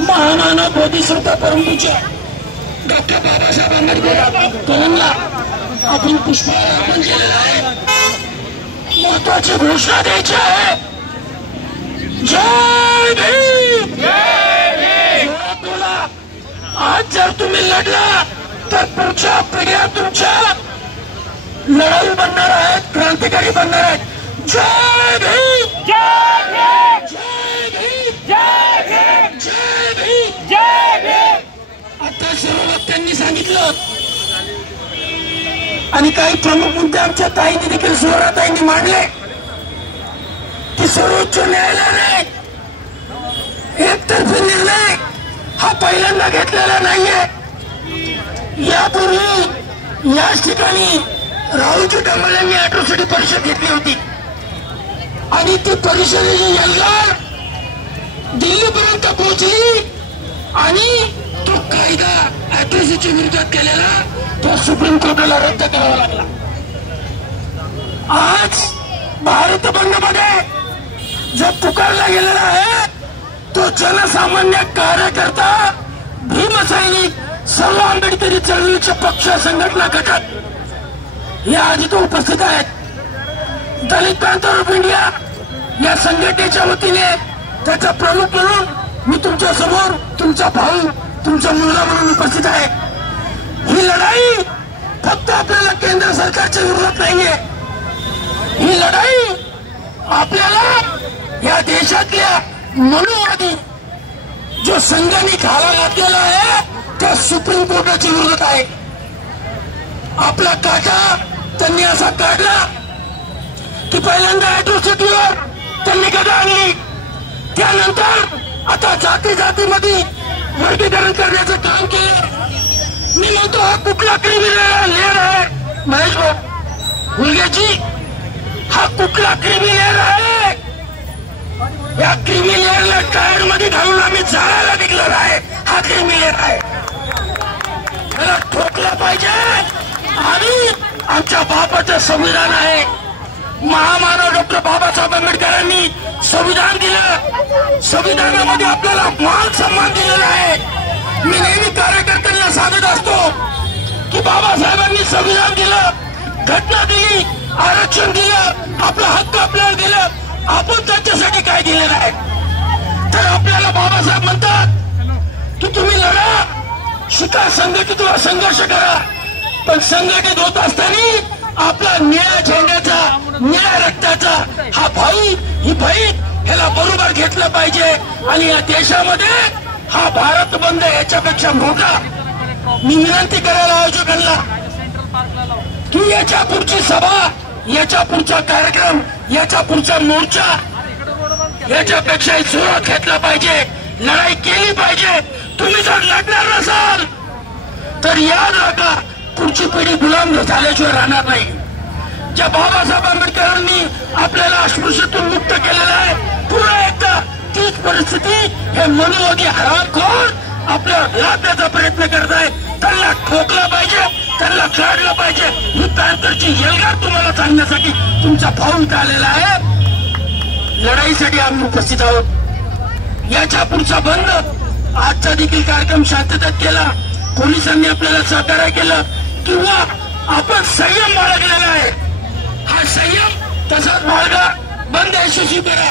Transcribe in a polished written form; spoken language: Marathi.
महामानव बोधिसत्व परमपूज्य डॉक्टर बाबासाहेब आंबेडकरांना आपण पुष्पहार अर्पण केलेला आहे। महत्वाची घोषणा द्यायची आहे। जय भीम, जय भीम। आज जर तुम्ही लढला तर पुढच्या पिढ्या तुमच्या लढाऊ बनणार आहेत, क्रांतिकारी बनणार आहेत। जय भीम, जय भीम, जय भीम, जय भीम, जय भीम, जय भीम। आता सर्व वक्त्यांनी सांगितलं आणि काही प्रमुख मुद्दे आमच्या ताईंनी देखील सुवर्णाताईंनी मांडले की सर्वोच्च न्यायालयाने एकतर्फी निर्णय हा पहिल्यांदा घेतलेला नाहीये। यापूर्वी याच ठिकाणी राहुलजी डांगळे यांनी अॅट्रॉसिटी परिषद घेतली होती आणि ती परिषदेची यल्लार दिल्लीपर्यंत पोहोचली आणि तो कायदा अॅट्रॉसिटी विरोधात केलेला तो सुप्रीम कोर्टाला रद्द करावा लागला। आज भारत बंद मध्ये जो पुकारला गेलेला आहे तो जनसामान्य कार्यकर्ता भीमसैनिक सर्व आंबेडकरी चळवळीचे पक्ष संघटना घटक या आज तो उपस्थित आहेत। दलित पॅंथर ऑफ इंडिया या संघटनेच्या वतीने त्याचा प्रमुख म्हणून मी तुमच्या समोर तुमचा भाऊ तुमचा मुलगा म्हणून उपस्थित आहे। ही लढाई फक्त आपल्याला केंद्र सरकारच्या विरोधात नाहीये, ही लढाई आपल्याला या देशातल्या मनुवादी जो संघाने घाला घातलेला आहे त्या सुप्रीम कोर्टाच्या विरोधात आहे। आपला काटा त्यांनी असा काढला की पहिल्यांदा अॅट्रॉसिटीवर त्यांनी गदा आणली, त्यानंतर आता जाती जातीमध्ये वर्गीकरण करण्याचं काम केलं। मी म्हणतो हा कुठला क्रिमिनल लेअर आहे महेश हुलगेजी, हा कुठला क्रिमिनल आहे? या क्रिमिनलला टायर मध्ये घालून आम्ही जाळायला निघणार आहे। हा क्रिमिनल आहे, त्याला ठोकला पाहिजे। आणि आमच्या बापाचं संविधान आहे, महामानव डॉक्टर बाबासाहेब आंबेडकरांनी संविधान दिलं, संविधानामध्ये आपल्याला मान सन्मान दिलेला आहे। मी नेहमी कार्यकर्त्यांना सांगत असतो की बाबासाहेबांनी संविधान दिलं, घटना दिली, आरक्षण दिलं, आपला हक्क आपल्याला दिलं, आपण त्यांच्यासाठी काय दिलेलं आहे? तर आपल्याला बाबासाहेब म्हणतात की तुम्ही लढा, शिका, संघटित व्हा, संघर्ष करा, पण संघटित होत असताना आपला निळ्या झेंड्याचा निळ्या रक्ताचा हा भाऊ ही बहीण ह्याला बरोबर घेतलं पाहिजे। आणि या देशामध्ये हा भारत बंद याच्यापेक्षा मोठा मी विनंती करायला आयोजकांना की याच्या पुढची सभा, याच्या पुढचा कार्यक्रम, याच्या पुढचा मोर्चा याच्यापेक्षा जोरात घेतला पाहिजे, लढाई केली पाहिजे। तुम्ही जर लढणार नसाल तर याद राखा पुढची पिढी गुलाम झाल्याशिवाय राहणार नाही। ज्या बाबासाहेब आंबेडकरांनी आपल्याला अस्पृश्यतेतून मुक्त केलेलं आहे, पुन्हा एकदा तीच परिस्थिती हे मनुवादी हरामखोर आपल्या लादण्याचा प्रयत्न करत आहे। त्यांना ठोकलं पाहिजे, त्यांना काढलं पाहिजे। ही पॅंथरची यल्गार तुम्हाला सांगण्यासाठी तुमचा भाऊ इथं आलेला आहे। लढाईसाठी आम्ही उपस्थित आहोत। याच्या पुढचा बंद आजचा देखील कार्यक्रम शांततेत केला, पोलिसांनी आपल्याला सहकार्य केलं किंवा आपण संयम बाळगलेला आहे, हा संयम तसाच बाळगा, बंद यशस्वी करा।